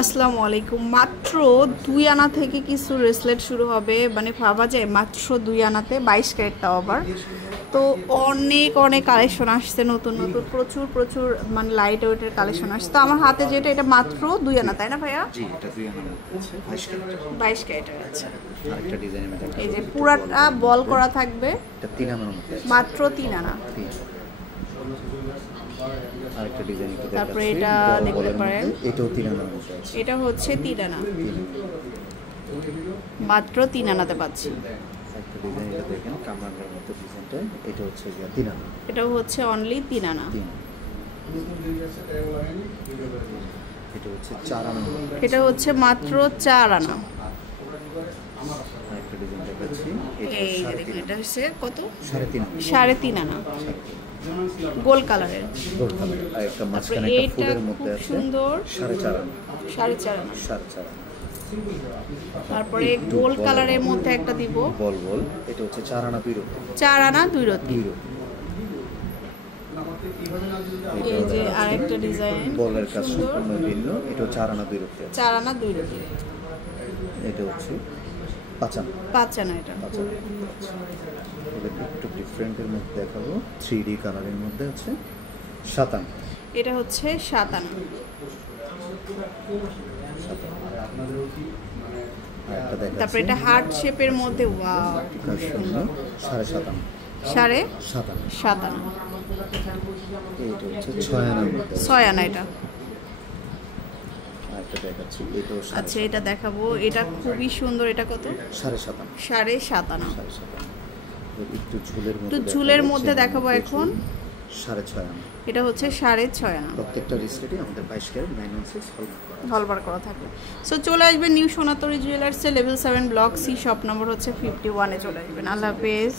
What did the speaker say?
আসসালামু আলাইকুম। মাত্র 2 আনা থেকে কিছু ব্রেসলেট শুরু হবে, মানে ভাবা যায় মাত্র 2 আনাতে 22 ক্যারেট, তাও আবার। তো অনেক অনেক কালেকশন আসছে, নতুন নতুন প্রচুর প্রচুর মানে লাইট ওয়েটের কালেকশন আসছে। তো আমার হাতে যেটা, এটা মাত্র 2 আনা, তাই না ভাইয়া? জি, এটা 2 আনা আছে 22 ক্যারেটের আছে। আরেকটা ডিজাইনের মধ্যে এই যে পুরাটা বল করা থাকবে, এটা 3 আনার মধ্যে মাত্র 3 আনা। আরেকটা ডিজাইন একটু দেখাচ্ছি, তারপরে এটা দেখতে পারেন, এটাও 3 আনার মধ্যে আছে। এটা হচ্ছে 3 আনা, মাত্র 3 আনাতে পাচ্ছি। একটা ডিজাইন এটা দেখেন, কামরাঙ্গার মধ্যে ডিজাইনটা, এটা হচ্ছে 3 আনা, এটাও হচ্ছে অনলি 3 আনা। এটা হচ্ছে 4 আনা, এটা হচ্ছে মাত্র 4 আনা। আরেকটা ডিজাইন দেখাচ্ছি, এই যে দেখুন, এটা হচ্ছে কত? 3.5 আনা, আনা, গোল কালারের। Gold colour. আর একটা মাঝখানে একটা ফুলের মধ্যে আছে, সুন্দর, 4.5 আনা, 4.5 আনা। 4.5 আনা। তারপরে গোল কালারের মধ্যে একটা দিব, বল বল, এটা হচ্ছে 4 আনা 2 রতি, 4 আনা 2 রতি। এই যে আরেকটা ডিজাইন, বলের কাজ সম্পূর্ণ ভিন্ন, এটা 4 আনা 2 রতি, 4 আনা 2 রতি। এটা হচ্ছে 5 আনা, 5 আনা। এটা 5 আনা। এটা একটু ডিফারেন্টের মধ্যে দেখাবো, 3D কালারের মধ্যে আছে 7 আনা। এটা হচ্ছে 7 আনা। তারপরে এটা হার্ট শেপের মধ্যে, ওয়াও সুন্দর, 7.5 আনা, 7.5 আনা। এইটা হচ্ছে 6 আনার মধ্যে, 6 আনা। এটা আরেকটা দেখাচ্ছি, এটাও আচ্ছা, এটা দেখাবো, এটা খুবই সুন্দর। এটা কত? 7.5 আনা, 7.5 আনা। 7.5 আনা। একটু ঝুলের মধ্যে, একটু ঝুলের মধ্যে দেখাবো এখন। 6.5 আনা। এটা হচ্ছে 6.5 আনা। প্রত্যেকটা রিস্টেটে আমাদের 22 ক্যারেট 916 হলমার্ক করা থাকে। সো চলে আসবেন নিউ সোনাতরি জুয়েলার্সে, level 7 block C, shop number হচ্ছে 51-এ চলে আসবেন। আল্লাহ হাফেজ।